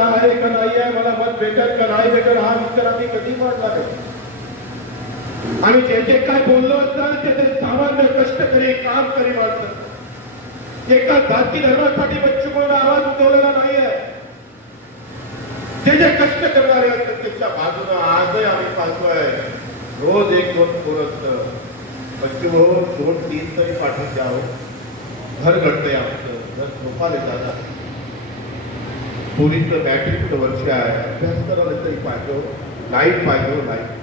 सत्ता आहे का नाही आहे मला मत भेटत का नाही भेटत हा विचार आम्ही कधी मांडला नाही आणि जे जे काय बोललो असताना ते ते सामान्य कष्टकरी काम करी माणसं. एका जाती धर्मासाठी बच्चू म्हणून आवाज उठवलेला नाही आहे जे जे कष्ट करणारे असतात त्याच्या बाजूनं आजही आम्ही पाहतोय. रोज एक दोन फोन असतं. बच्चू भाऊ दोन तीन तरी पाठवून द्यावं हो. घर घडतंय आमचं. घर झोपाले जातात पोलीचं मॅट्रिक वर्ष आहे? अभ्यास करायला तरी पाहिजे हो. लाइट पाहिजे हो, लाइट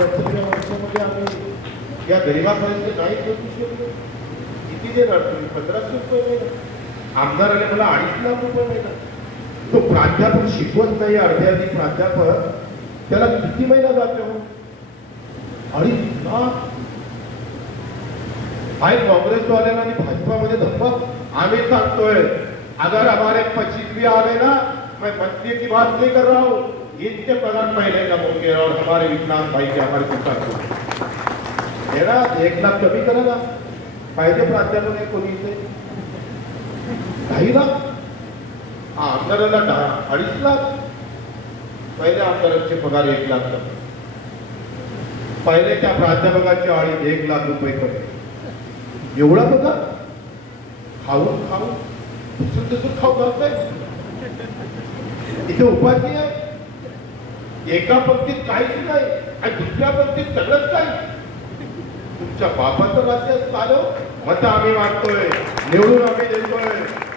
सत्तरच्या वर्षामध्ये आम्ही या गरिबापर्यंत नाही पोहोचू शकलो किती देणार तुम्ही? पंधराशे रुपये महिना आमदाराने मला अडीच लाख रुपये महिना तो प्राध्यापक शिकवत नाही अर्धे अर्धी प्राध्यापक. त्याला किती महिना जातो हो? अडीच लाख. आहे काँग्रेसवाल्यांना आणि भाजपामध्ये धप्पा. आम्ही सांगतोय अगर हमारे पच्चीस भी आ गए ना मैं बच्चे की बात नहीं कर रहा हूँ। इनके पगार पहले कम होंगे और हमारे विकलांग भाई के हमारे सरकार को ना एक लाख कमी करा ना पाहिजे प्राध्यापक आहे कोणी से? ढाई लाख? आमदाराला दहा अडीच लाख? पहिल्या आमदारांचे पगार एक लाख कमी पहिले त्या प्राध्यापकाचे अडीच एक लाख रुपये कमी एवढा पगार? खाऊन खाऊ. दुसरं दुसरं खाऊ घालताय इथे उपाधी आहे. एका पंक्तीत काहीच नाही आणि दुसऱ्या पंक्तीत सगळंच काही तुमच्या बापाचं राज्य चालव मत आम्ही मागतोय निवडून आम्ही देतोय.